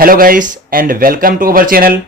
Hello guys and welcome to our channel.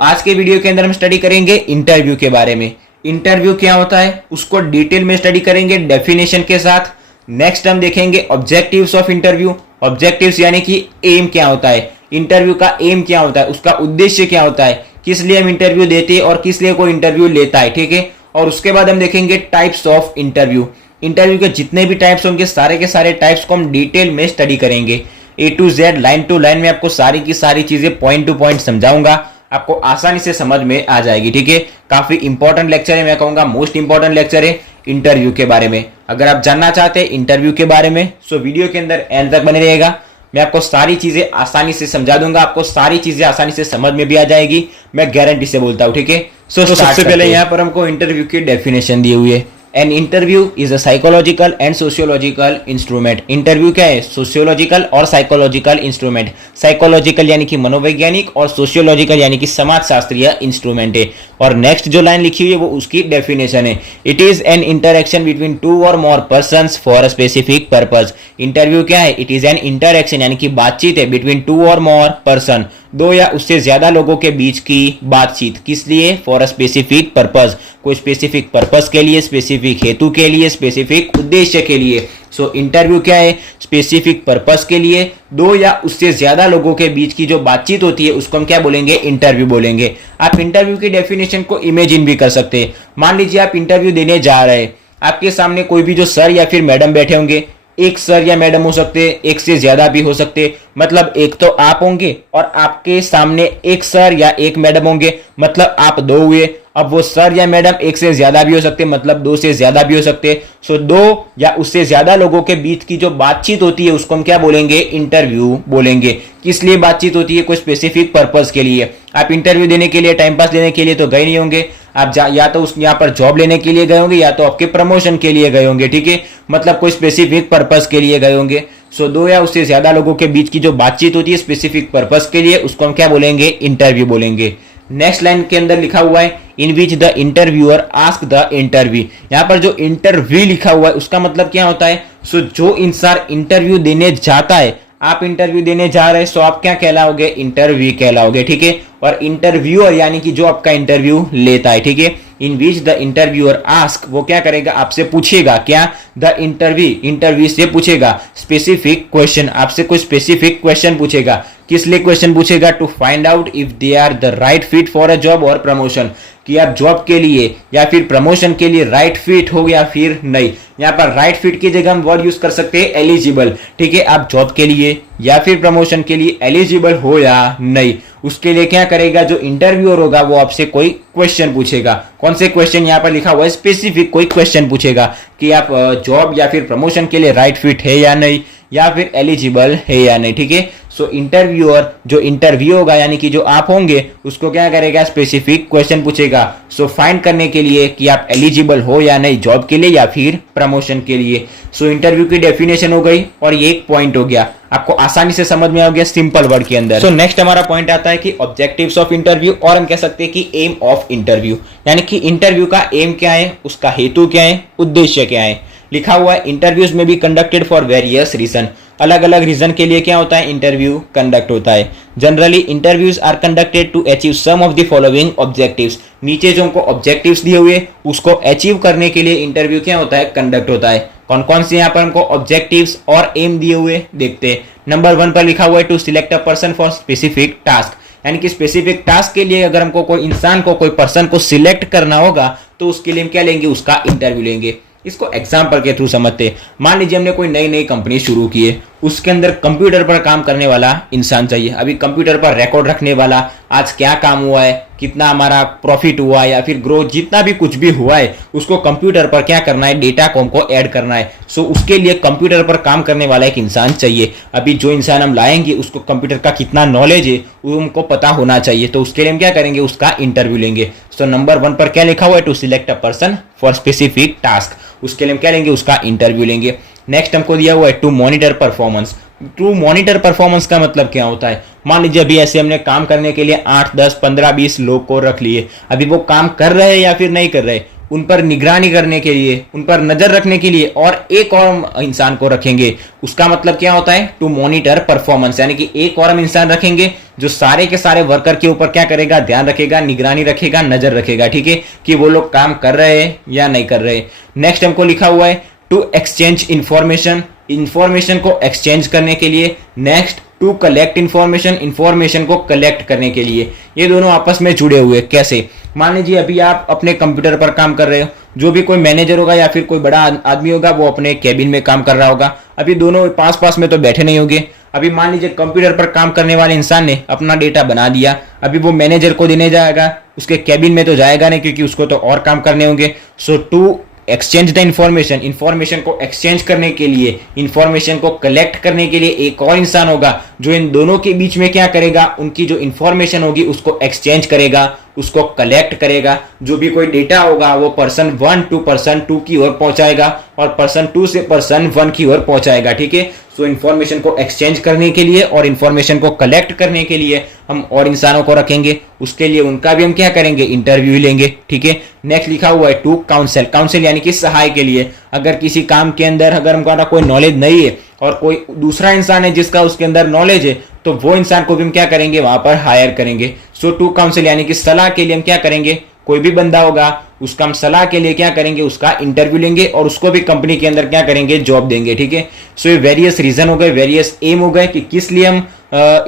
आज के video के अंदर हम स्टडी करेंगे इंटरव्यू के बारे में। इंटरव्यू क्या होता है उसको डिटेल में स्टडी करेंगे डेफिनेशन के साथ। नेक्स्ट हम देखेंगे ऑब्जेक्टिव्स ऑफ इंटरव्यू। ऑब्जेक्टिव्स यानी कि एम क्या होता है, इंटरव्यू का एम क्या होता है, उसका उद्देश्य क्या होता है, किस लिए हम इंटरव्यू देते हैं और किस लिए कोई इंटरव्यू लेता है, ठीक है। और उसके बाद हम देखेंगे टाइप्स ऑफ इंटरव्यू। इंटरव्यू के जितने भी टाइप्स होंगे सारे के सारे टाइप्स को हम डिटेल में स्टडी करेंगे। A to Z line to line में आपको सारी की सारी चीजें पॉइंट टू पॉइंट समझाऊंगा, आपको आसानी से समझ में आ जाएगी, ठीक है। काफी इंपॉर्टेंट लेक्चर है, मैं कहूंगा मोस्ट इंपॉर्टेंट लेक्चर है इंटरव्यू के बारे में। अगर आप जानना चाहते हैं इंटरव्यू के बारे में सो वीडियो के अंदर एंड तक बने रहेगा। मैं आपको सारी चीजें आसानी से समझा दूंगा, आपको सारी चीजें आसानी से समझ में भी आ जाएगी, मैं गारंटी से बोलता हूं, ठीक है। सबसे पहले यहाँ पर हमको इंटरव्यू की डेफिनेशन दी हुई है। An interview is a psychological and sociological instrument. Interview क्या है, सोशियोलॉजिकल और साइकोलॉजिकल इंस्ट्रूमेंट। साइकोलॉजिकल यानी कि मनोवैज्ञानिक और सोशियोलॉजिकल यानी कि समाजशास्त्रीय इंस्ट्रूमेंट है। और नेक्स्ट जो लाइन लिखी हुई है वो उसकी डेफिनेशन है। It is an interaction between two और more persons for a specific purpose. Interview क्या है, इट इज एन इंटरेक्शन यानी कि बातचीत है बिटवीन टू और मोर पर्सन, दो या उससे ज्यादा लोगों के बीच की बातचीत। किस लिए, फॉर अ स्पेसिफिक पर्पस, कोई स्पेसिफिक पर्पस के लिए, स्पेसिफिक हेतु के लिए, स्पेसिफिक उद्देश्य के लिए। सो इंटरव्यू क्या है, स्पेसिफिक पर्पस के लिए दो या उससे ज्यादा लोगों के बीच की जो बातचीत होती है उसको हम क्या बोलेंगे, इंटरव्यू बोलेंगे। आप इंटरव्यू की डेफिनेशन को इमेजिन भी कर सकते हैं। मान लीजिए आप इंटरव्यू देने जा रहे हैं, आपके सामने कोई भी जो सर या फिर मैडम बैठे होंगे, एक सर या मैडम हो सकते, एक से ज्यादा भी हो सकते, मतलब एक तो आप होंगे और आपके सामने एक सर या एक मैडम होंगे, मतलब आप दो हुए। अब वो सर या मैडम एक से ज्यादा भी हो सकते, मतलब दो से ज्यादा भी हो सकते। सो दो या उससे ज्यादा लोगों के बीच की जो बातचीत होती है उसको हम क्या बोलेंगे, इंटरव्यू बोलेंगे। किस लिए बातचीत होती है, कोई स्पेसिफिक पर्पस के लिए। आप इंटरव्यू देने के लिए, टाइम पास लेने के लिए तो गए नहीं होंगे, आप या तो उस यहाँ पर जॉब लेने के लिए गए होंगे या तो आपके प्रमोशन के लिए गए होंगे, ठीक है। मतलब कोई स्पेसिफिक पर्पस के लिए गए होंगे। सो दो या उससे ज्यादा लोगों के बीच की जो बातचीत होती है स्पेसिफिक पर्पस के लिए उसको हम क्या बोलेंगे, इंटरव्यू बोलेंगे। नेक्स्ट लाइन के अंदर लिखा हुआ है in which the interviewer ask the interview. यहाँ पर जो इंटरव्यू लिखा हुआ है उसका मतलब क्या होता है, सो जो इंसान इंटरव्यू देने जाता है, आप इंटरव्यू देने जा रहे हैं सो आप क्या कहलाओगे, इंटरव्यू कहलाओगे, ठीक है। और इंटरव्यूअर यानी कि जो आपका इंटरव्यू लेता है, ठीक है। In which the interviewer ask, वो क्या करेगा, आपसे पूछेगा क्या, द इंटरव्यू से पूछेगा स्पेसिफिक क्वेश्चन, आपसे कोई स्पेसिफिक क्वेश्चन पूछेगा। किस लिए क्वेश्चन पूछेगा, to find out if they are the right fit for a job or promotion, कि आप जॉब के लिए या फिर प्रमोशन के लिए राइट फिट हो या फिर नहीं। यहाँ पर राइट फिट की जगह हम वर्ड यूज कर सकते हैं एलिजिबल, ठीक है। आप जॉब के लिए या फिर प्रमोशन के लिए एलिजिबल हो या नहीं, उसके लिए क्या करेगा, जो इंटरव्यूअर होगा वो आपसे कोई क्वेश्चन पूछेगा। कौन से क्वेश्चन, यहाँ पर लिखा हुआ है स्पेसिफिक कोई क्वेश्चन पूछेगा कि आप जॉब या फिर प्रमोशन के लिए राइट फिट है या नहीं, या फिर एलिजिबल है या नहीं, ठीक है। सो इंटरव्यूअर जो इंटरव्यू होगा यानी कि जो आप होंगे उसको क्या करेगा, स्पेसिफिक क्वेश्चन पूछेगा। सो फाइंड करने के लिए कि आप एलिजिबल हो या नहीं जॉब के लिए या फिर प्रमोशन के लिए। सो इंटरव्यू की डेफिनेशन हो गई और ये एक पॉइंट हो गया, आपको आसानी से समझ में आ गया सिंपल वर्ड के अंदर। सो नेक्स्ट हमारा पॉइंट आता है कि ऑब्जेक्टिव्स ऑफ इंटरव्यू, और हम कह सकते हैं कि एम ऑफ इंटरव्यू, यानी कि इंटरव्यू का एम क्या है, उसका हेतु क्या है, उद्देश्य क्या है। लिखा हुआ है इंटरव्यूज में be conducted for various reason, अलग अलग रीजन के लिए क्या होता है, इंटरव्यू कंडक्ट होता है। Generally interviews are conducted to achieve some of the following objectives. नीचे जो हमको ऑब्जेक्टिव्स दिए हुए उसको अचीव करने के लिए इंटरव्यू क्या होता है, कंडक्ट होता है। कौन कौन से यहाँ पर हमको ऑब्जेक्टिव्स और एम दिए हुए देखते हैं। नंबर 1 पर लिखा हुआ है to select a person for specific task, यानी कि स्पेसिफिक टास्क के लिए अगर हमको कोई इंसान को, कोई पर्सन को सिलेक्ट करना होगा तो उसके लिए हम क्या लेंगे, उसका इंटरव्यू लेंगे। इसको एग्जाम्पल के थ्रू समझते हैं। मान लीजिए हमने कोई नई नई कंपनी शुरू की है, उसके अंदर कंप्यूटर पर काम करने वाला इंसान चाहिए। अभी कंप्यूटर पर रिकॉर्ड रखने वाला, आज क्या काम हुआ है, कितना हमारा प्रॉफिट हुआ है या फिर ग्रोथ, जितना भी कुछ भी हुआ है उसको कंप्यूटर पर क्या करना है, डेटा को हमको ऐड करना है। सो उसके लिए कंप्यूटर पर काम करने वाला एक इंसान चाहिए। अभी जो इंसान हम लाएंगे उसको कंप्यूटर का कितना नॉलेज है वो हमको पता होना चाहिए, तो उसके लिए हम क्या करेंगे, उसका इंटरव्यू लेंगे। सो नंबर 1 पर क्या लिखा हुआ है, to select a person for specific task, उसके लिए हम क्या लेंगे, उसका इंटरव्यू लेंगे। नेक्स्ट हमको दिया हुआ है to monitor performance. To monitor performance का मतलब क्या होता है, मान लीजिए अभी ऐसे हमने काम करने के लिए 8, 10, 15, 20 लोग को रख लिए, अभी वो काम कर रहे हैं या फिर नहीं कर रहे, उन पर निगरानी करने के लिए, उन पर नजर रखने के लिए और एक और इंसान को रखेंगे। उसका मतलब क्या होता है? टू मॉनिटर परफॉर्मेंस, यानी कि एक और हम इंसान रखेंगे जो सारे के सारे वर्कर के ऊपर क्या करेगा? ध्यान रखेगा, निगरानी रखेगा, नजर रखेगा, ठीक है, कि वो लोग काम कर रहे हैं या नहीं कर रहे। नेक्स्ट हमको लिखा हुआ है टू एक्सचेंज इंफॉर्मेशन, इंफॉर्मेशन को एक्सचेंज करने के लिए। Next to collect information, information को कलेक्ट करने के लिए। ये दोनों आपस में जुड़े हुए। कैसे? मान लीजिए अभी आप अपने कंप्यूटर पर काम कर रहे हो, जो भी कोई मैनेजर होगा या फिर कोई बड़ा आदमी होगा वो अपने कैबिन में काम कर रहा होगा। अभी दोनों पास पास में तो बैठे नहीं होंगे। अभी मान लीजिए कंप्यूटर पर काम करने वाले इंसान ने अपना डेटा बना दिया, अभी वो मैनेजर को देने जाएगा, उसके कैबिन में तो जाएगा नहीं क्योंकि उसको तो और काम करने होंगे। So to exchange the information, information को एक्सचेंज करने के लिए, इंफॉर्मेशन को कलेक्ट करने के लिए एक और इंसान होगा जो इन दोनों के बीच में क्या करेगा? उनकी जो इंफॉर्मेशन होगी उसको एक्सचेंज करेगा, उसको कलेक्ट करेगा। जो भी कोई डेटा होगा वो पर्सन 1 टू पर्सन 2 की ओर पहुंचाएगा और पर्सन 2 से पर्सन 1 की ओर पहुंचाएगा, ठीक है। सो इंफॉर्मेशन को एक्सचेंज करने के लिए और इंफॉर्मेशन को कलेक्ट करने के लिए हम और इंसानों को रखेंगे। उसके लिए उनका भी हम क्या करेंगे? इंटरव्यू लेंगे, ठीक है। नेक्स्ट लिखा हुआ है टू काउंसिल, काउंसिल यानी कि सहाय के लिए। अगर किसी काम के अंदर अगर हमारा कोई नॉलेज नहीं है और कोई दूसरा इंसान है जिसका उसके अंदर नॉलेज है, तो वो इंसान को भी हम क्या करेंगे? वहां पर हायर करेंगे। सो टू काउंसिल यानी कि सलाह के लिए हम क्या करेंगे? कोई भी बंदा होगा उसका हम सलाह के लिए क्या करेंगे? उसका इंटरव्यू लेंगे और उसको भी कंपनी के अंदर क्या करेंगे? जॉब देंगे, ठीक है। सो ये वेरियस रीजन हो गए, वेरियस एम हो गए कि किस लिए हम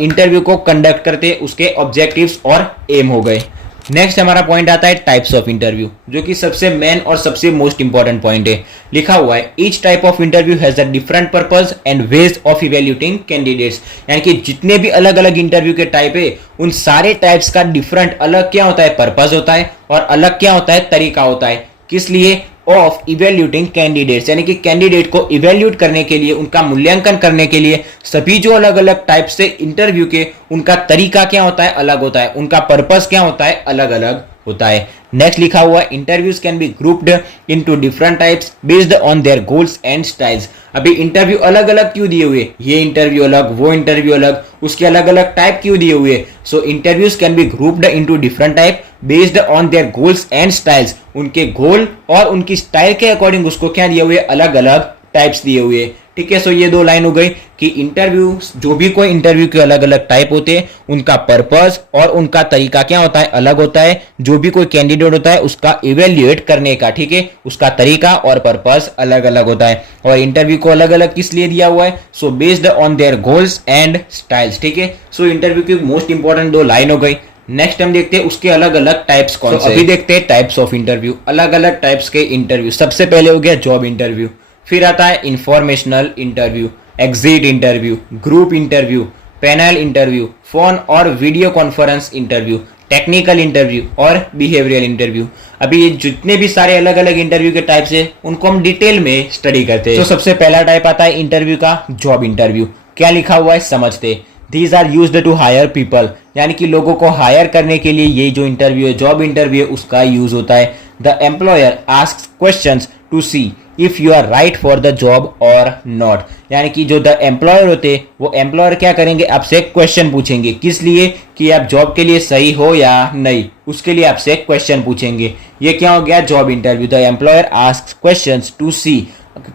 इंटरव्यू को कंडक्ट करते हैं, उसके ऑब्जेक्टिव्स और एम हो गए। नेक्स्ट हमारा पॉइंट आता है टाइप्स ऑफ इंटरव्यू, जो कि सबसे मेन और सबसे मोस्ट इंपॉर्टेंट पॉइंट है। लिखा हुआ है each type of interview has a different purpose and ways of evaluating candidates, यानी कि जितने भी अलग अलग इंटरव्यू के टाइप है उन सारे टाइप्स का डिफरेंट अलग क्या होता है? पर्पस होता है और अलग क्या होता है? तरीका होता है। किस लिए? ऑफ इवेल्यूटिंग कैंडिडेट्स, यानी कि कैंडिडेट को इवेल्यूट करने के लिए, उनका मूल्यांकन करने के लिए सभी जो अलग अलग टाइप से इंटरव्यू के उनका तरीका क्या होता है? अलग होता है। उनका पर्पस क्या होता है? अलग अलग होता है। नेक्स्ट लिखा हुआ है interviews can be grouped into different types based on their goals and styles. अभी इंटरव्यू अलग अलग क्यों दिए हुए? ये इंटरव्यू अलग, वो इंटरव्यू अलग, उसके अलग अलग टाइप क्यों दिए हुए? So interviews can be grouped into different type based on their goals and styles. उनके गोल और उनकी स्टाइल के अकॉर्डिंग उसको क्या दिए हुए? अलग अलग टाइप्स दिए हुए, ठीक है। सो ये दो लाइन हो गई कि इंटरव्यू, जो भी कोई इंटरव्यू के अलग अलग टाइप होते हैं उनका पर्पस और उनका तरीका क्या होता है? अलग होता है। जो भी कोई कैंडिडेट होता है उसका इवेल्युएट करने का, ठीक है, उसका तरीका और पर्पस अलग अलग होता है। और इंटरव्यू को अलग अलग किस लिए दिया हुआ है? So based on their goals and styles, ठीक है। सो इंटरव्यू की मोस्ट इंपॉर्टेंट दो लाइन हो गई। नेक्स्ट हम देखते हैं उसके अलग अलग टाइप्स कौन से। अभी देखते हैं टाइप्स ऑफ इंटरव्यू, अलग अलग टाइप्स के इंटरव्यू। सबसे पहले हो गया जॉब इंटरव्यू, फिर आता है informational interview, exit interview, group interview, panel interview, phone और video conference interview, technical interview और बिहेवियरल इंटरव्यू। अभी ये जितने भी सारे अलग अलग इंटरव्यू के टाइप्स है उनको हम डिटेल में स्टडी करते हैं। तो सबसे पहला टाइप आता है इंटरव्यू का जॉब इंटरव्यू। क्या लिखा हुआ है समझते। These are used to hire people, यानी कि लोगों को हायर करने के लिए ये जो इंटरव्यू है, जॉब इंटरव्यू है, उसका यूज होता है। The employer asks questions to see if you are right for the job or not, यानी कि जो द एम्प्लॉयर होते वो एम्प्लॉयर क्या करेंगे? आपसे क्वेश्चन पूछेंगे। किस लिए? कि आप जॉब के लिए सही हो या नहीं, उसके लिए आपसे क्वेश्चन पूछेंगे। ये क्या हो गया? Job interview. The employer asks questions to see,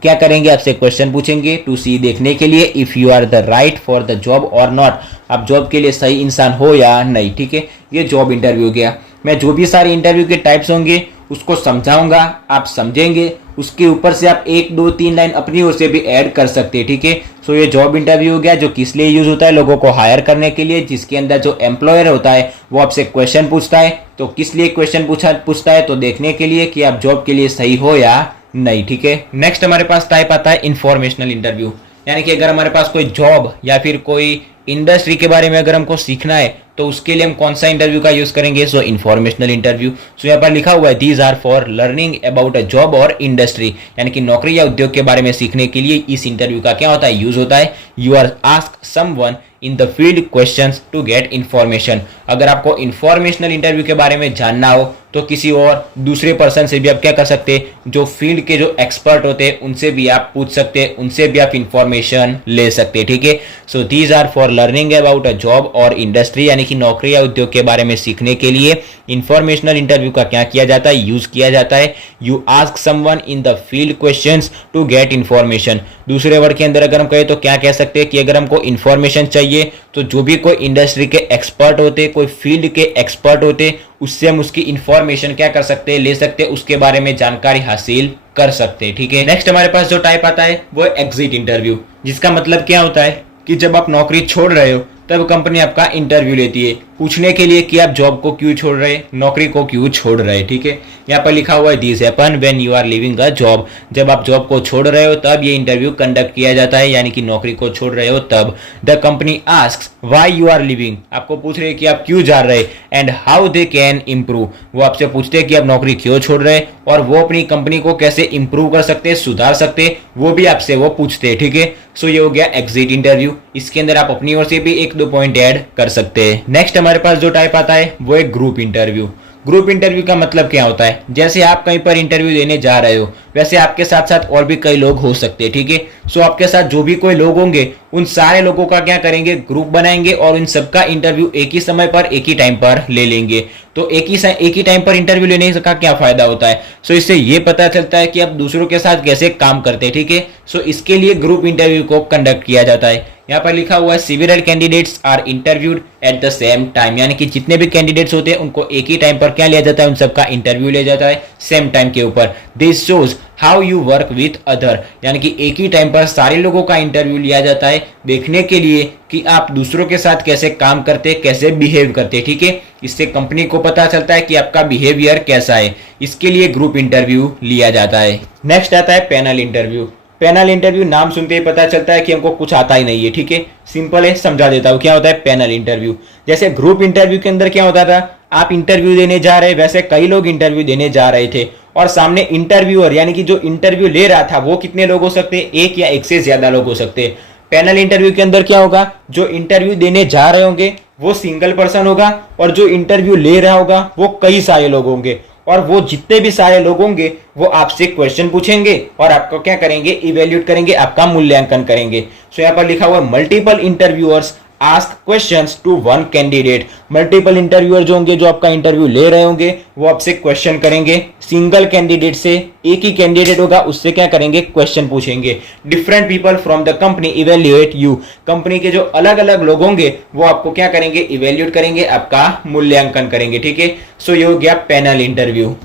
क्या करेंगे? आपसे क्वेश्चन पूछेंगे टू सी, देखने के लिए, if you are the right for the job or not, आप जॉब के लिए सही इंसान हो या नहीं, ठीक है। ये जॉब इंटरव्यू हो गया। मैं जो भी सारे इंटरव्यू के टाइप्स होंगे उसको समझाऊंगा, आप समझेंगे, उसके ऊपर से आप 1, 2, 3 लाइन अपनी ओर से भी ऐड कर सकते हैं, ठीक है। सो ये जॉब इंटरव्यू हो गया जो किस लिए यूज होता है? लोगों को हायर करने के लिए, जिसके अंदर जो एम्प्लॉयर होता है वो आपसे क्वेश्चन पूछता है। तो किस लिए क्वेश्चन पूछता है? तो देखने के लिए कि आप जॉब के लिए सही हो या नहीं, ठीक है। नेक्स्ट हमारे पास टाइप आता है इंफॉर्मेशनल इंटरव्यू, यानी कि अगर हमारे पास कोई जॉब या फिर कोई इंडस्ट्री के बारे में अगर हमको सीखना है तो उसके लिए हम कौन सा इंटरव्यू का यूज करेंगे? सो इंफॉर्मेशनल इंटरव्यू। सो यहाँ पर लिखा हुआ है these are for learning about a job or industry, यानी कि नौकरी या उद्योग के बारे में सीखने के लिए इस इंटरव्यू का क्या होता है? यूज होता है। You are ask someone in the field questions to get information. अगर आपको इंफॉर्मेशनल इंटरव्यू के बारे में जानना हो तो किसी और दूसरे पर्सन से भी आप क्या कर सकते हैं, जो फील्ड के जो एक्सपर्ट होते हैं उनसे भी आप पूछ सकते हैं, उनसे भी आप इंफॉर्मेशन ले सकते हैं, ठीक है। So these are for learning about a job or industry, यानी कि नौकरी या उद्योग के बारे में सीखने के लिए इंफॉर्मेशनल इंटरव्यू का क्या किया जाता है, यूज किया जाता है। You ask someone in the field questions to get information. दूसरे वर्ड के अंदर अगर हम कहें तो क्या कह सकते हैं कि अगर हमको इंफॉर्मेशन चाहिए तो जो भी कोई इंडस्ट्री के एक्सपर्ट होते, कोई फील्ड के एक्सपर्ट होते, उससे हम उसकी इंफॉर्मेशन क्या कर सकते हैं, ले सकते हैं, उसके बारे में जानकारी हासिल कर सकते हैं, ठीक है। नेक्स्ट हमारे पास जो टाइप आता है वो है एग्जिट इंटरव्यू, जिसका मतलब क्या होता है कि जब आप नौकरी छोड़ रहे हो तब कंपनी आपका इंटरव्यू लेती है पूछने के लिए कि आप जॉब को क्यों छोड़ रहे, नौकरी को क्यों छोड़ रहे, ठीक है। यहाँ पर लिखा हुआ है this happen when you are leaving a job, जब आप जॉब को छोड़ रहे हो तब ये इंटरव्यू कंडक्ट किया जाता है, यानी कि नौकरी को छोड़ रहे हो तब। The company asks why you are leaving, आपको पूछ रहे हैं कि आप क्यों जा रहे, and how they can improve, वो आपसे पूछते हैं कि आप नौकरी क्यों छोड़ रहे और वो अपनी कंपनी को कैसे इंप्रूव कर सकते हैं, सुधार सकते हैं, वो भी आपसे वो पूछते हैं, ठीक है। सो ये हो गया एग्जिट इंटरव्यू। इसके अंदर आप अपनी ओर से भी 1-2 पॉइंट ऐड कर सकते हैं। नेक्स्ट हमारे पास जो टाइप आता है वो है ग्रुप इंटरव्यू। ग्रुप इंटरव्यू का मतलब क्या होता है, जैसे आप कहीं पर इंटरव्यू देने जा रहे हो वैसे आपके साथ साथ और भी कई लोग हो सकते हैं, ठीक है। सो आपके साथ जो भी कोई लोग होंगे उन सारे लोगों का क्या करेंगे, ग्रुप बनाएंगे और इन सबका इंटरव्यू एक ही समय पर एक ही टाइम पर ले लेंगे। तो एक ही टाइम पर इंटरव्यू लेने का क्या फायदा होता है, सो इससे ये पता चलता है कि आप दूसरों के साथ कैसे काम करते हैं, ठीक है। सो इसके लिए ग्रुप इंटरव्यू को कंडक्ट किया जाता है। यहाँ पर लिखा हुआ है several candidates are interviewed at the same time, यानी कि जितने भी कैंडिडेट्स होते हैं उनको एक ही टाइम पर क्या लिया जाता है, उन सबका इंटरव्यू लिया जाता है सेम टाइम के ऊपर। This shows how you work with other, यानी कि एक ही टाइम पर सारे लोगों का इंटरव्यू लिया जाता है देखने के लिए कि आप दूसरों के साथ कैसे काम करते, कैसे बिहेव करते, ठीक है। इससे कंपनी को पता चलता है कि आपका बिहेवियर कैसा है, इसके लिए ग्रुप इंटरव्यू लिया जाता है। नेक्स्ट आता है पैनल इंटरव्यू। पैनल इंटरव्यू नाम सुनते ही पता चलता है कि हमको कुछ आता ही नहीं है, ठीक है। सिंपल है, समझा देता हूँ क्या होता है पैनल इंटरव्यू। जैसे ग्रुप इंटरव्यू के अंदर क्या होता था, आप इंटरव्यू देने जा रहे, वैसे कई लोग इंटरव्यू देने जा रहे थे और सामने इंटरव्यूअर यानी कि जो इंटरव्यू ले रहा था वो कितने लोग हो सकते हैं, एक या एक से ज्यादा लोग हो सकते हैं। पैनल इंटरव्यू के अंदर क्या होगा, जो इंटरव्यू देने जा रहे होंगे वो सिंगल पर्सन होगा और जो इंटरव्यू ले रहा होगा वो कई सारे लोग होंगे और वो जितने भी सारे लोग होंगे वो आपसे क्वेश्चन पूछेंगे और आपको क्या करेंगे, इवेल्यूट करेंगे, आपका मूल्यांकन करेंगे। सो यहाँ पर लिखा हुआ है multiple interviewers ask questions to one candidate. Multiple interviewer जो होंगे, जो आपका इंटरव्यू ले रहे होंगे, वो आपसे क्वेश्चन करेंगे। सिंगल कैंडिडेट से, एक ही कैंडिडेट होगा, उससे क्या करेंगे, क्वेश्चन पूछेंगे। Different people from the company evaluate you, company के जो अलग अलग लोग होंगे वो आपको क्या करेंगे, इवेल्युएट करेंगे, आपका मूल्यांकन करेंगे, ठीक है। सो ये हो गया पैनल इंटरव्यू।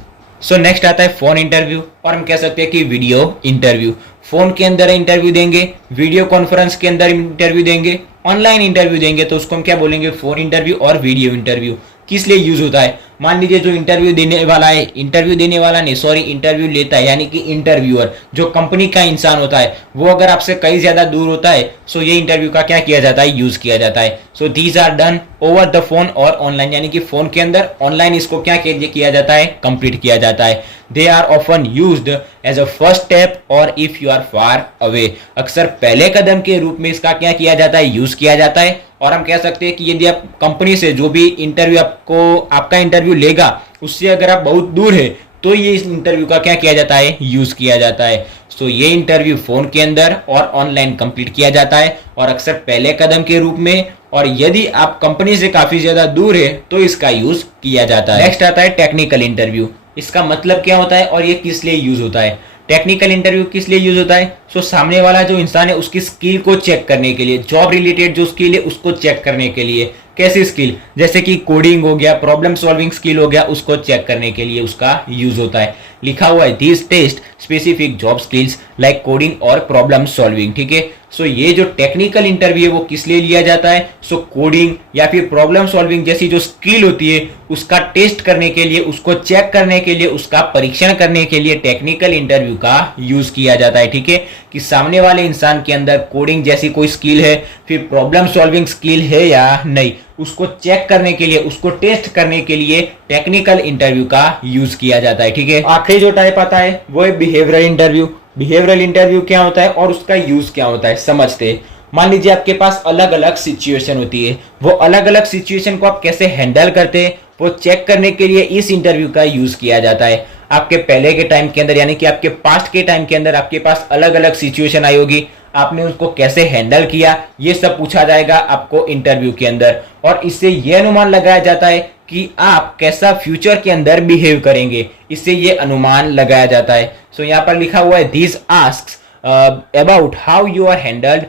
सो नेक्स्ट आता है फोन इंटरव्यू और हम कह सकते हैं कि वीडियो इंटरव्यू। फोन के अंदर इंटरव्यू देंगे, वीडियो कॉन्फ्रेंस के अंदर इंटरव्यू देंगे, ऑनलाइन इंटरव्यू देंगे, तो उसको हम क्या बोलेंगे, फोन इंटरव्यू और वीडियो इंटरव्यू। किस लिए यूज होता है, मान लीजिए जो इंटरव्यू देने वाला है, इंटरव्यू लेता है यानी कि इंटरव्यूअर जो कंपनी का इंसान होता है, वो अगर आपसे कई ज्यादा दूर होता है, सो ये इंटरव्यू का क्या किया जाता है, यूज किया जाता है। So these are done over the phone or online, यानी कि फोन के अंदर, ऑनलाइन इसको क्या किया जाता है, कंप्लीट किया जाता है। They are often used as a first step और if you are far away, अक्सर पहले कदम के रूप में इसका क्या किया जाता है, यूज किया जाता है। और हम कह सकते हैं कि यदि आप कंपनी से जो भी इंटरव्यू आपका इंटरव्यू लेगा उससे अगर आप बहुत दूर है तो ये इस इंटरव्यू का क्या किया जाता है, यूज किया जाता है। सो ये इंटरव्यू फोन के अंदर और ऑनलाइन कंप्लीट किया जाता है और अक्सर पहले कदम के रूप में, और यदि आप कंपनी से काफी ज्यादा दूर है तो इसका यूज किया जाता है। नेक्स्ट आता है टेक्निकल इंटरव्यू। इसका मतलब क्या होता है और ये किस लिए यूज होता है। टेक्निकल इंटरव्यू किस लिए यूज होता है, सो सामने वाला जो इंसान है उसकी स्किल को चेक करने के लिए, जॉब रिलेटेड जो स्किल है उसको चेक करने के लिए। कैसी स्किल, जैसे कि कोडिंग हो गया, प्रॉब्लम सॉल्विंग स्किल हो गया, उसको चेक करने के लिए उसका यूज होता है। लिखा हुआ है this test specific job skills like coding or problem solving, ठीक है। सो ये जो टेक्निकल इंटरव्यू है वो किस लिए लिया जाता है, सो कोडिंग या फिर प्रॉब्लम सॉल्विंग जैसी जो स्किल होती है उसका टेस्ट करने के लिए, उसको चेक करने के लिए, उसका परीक्षण करने के लिए टेक्निकल इंटरव्यू का यूज किया जाता है, ठीक है। कि सामने वाले इंसान के अंदर कोडिंग जैसी कोई स्किल है, फिर प्रॉब्लम सॉल्विंग स्किल है या नहीं, उसको चेक करने के लिए, उसको टेस्ट करने के लिए टेक्निकल इंटरव्यू का यूज किया जाता है, ठीक है। आखिरी जो टाइप आता है वो है बिहेवियरल इंटरव्यू। बिहेवियरल इंटरव्यू क्या होता है और उसका यूज क्या होता है, समझते हैं। मान लीजिए आपके पास अलग अलग सिचुएशन होती है, वो अलग अलग सिचुएशन को आप कैसे हैंडल करते हैं वो चेक करने के लिए इस इंटरव्यू का यूज किया जाता है। आपके पहले के टाइम के अंदर यानी कि आपके पास्ट के टाइम के अंदर आपके पास अलग अलग सिचुएशन आई होगी, आपने उसको कैसे हैंडल किया, ये सब पूछा जाएगा आपको इंटरव्यू के अंदर। और इससे ये अनुमान लगाया जाता है कि आप कैसा फ्यूचर के अंदर बिहेव करेंगे, इससे ये अनुमान लगाया जाता है। सो यहाँ पर लिखा हुआ है this asks about how you are handled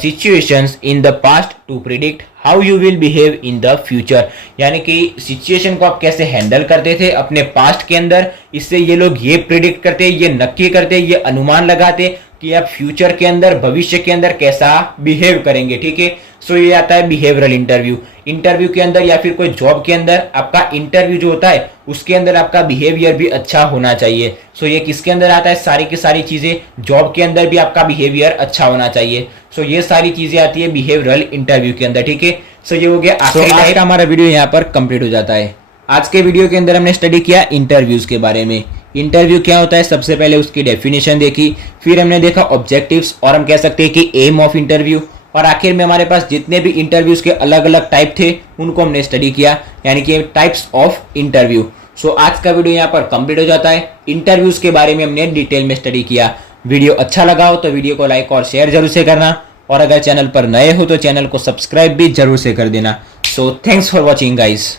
situations in the past to predict how you will behave in the future। यानी कि सिचुएशन को आप कैसे हैंडल करते थे अपने पास्ट के अंदर, इससे ये लोग ये प्रिडिक्ट करते, ये नक्की करते, ये अनुमान लगाते कि आप फ्यूचर के अंदर, भविष्य के अंदर कैसा बिहेव करेंगे। ठीक है, सो ये आता है बिहेवियरल इंटरव्यू। इंटरव्यू के अंदर या फिर कोई जॉब के अंदर आपका इंटरव्यू जो होता है उसके अंदर आपका बिहेवियर भी अच्छा होना चाहिए। सो ये किसके अंदर आता है, सारी की सारी चीजें जॉब के अंदर भी आपका बिहेवियर अच्छा होना चाहिए। सो ये सारी चीजें आती है बिहेवियरल इंटरव्यू के अंदर। ठीक है, सो ये हो गया आखिरी टाइप। हमारा वीडियो यहाँ पर कंप्लीट हो जाता है। आज के वीडियो के अंदर हमने स्टडी किया इंटरव्यूज के बारे में। इंटरव्यू क्या होता है, सबसे पहले उसकी डेफिनेशन देखी, फिर हमने देखा ऑब्जेक्टिव्स और हम कह सकते हैं कि एम ऑफ इंटरव्यू, और आखिर में हमारे पास जितने भी इंटरव्यूज के अलग अलग टाइप थे उनको हमने स्टडी किया, यानी कि टाइप्स ऑफ इंटरव्यू। सो आज का वीडियो यहाँ पर कंप्लीट हो जाता है। इंटरव्यूज के बारे में हमने डिटेल में स्टडी किया। वीडियो अच्छा लगा हो तो वीडियो को लाइक और शेयर जरूर से करना, और अगर चैनल पर नए हो तो चैनल को सब्सक्राइब भी जरूर से कर देना। So thanks for watching guys.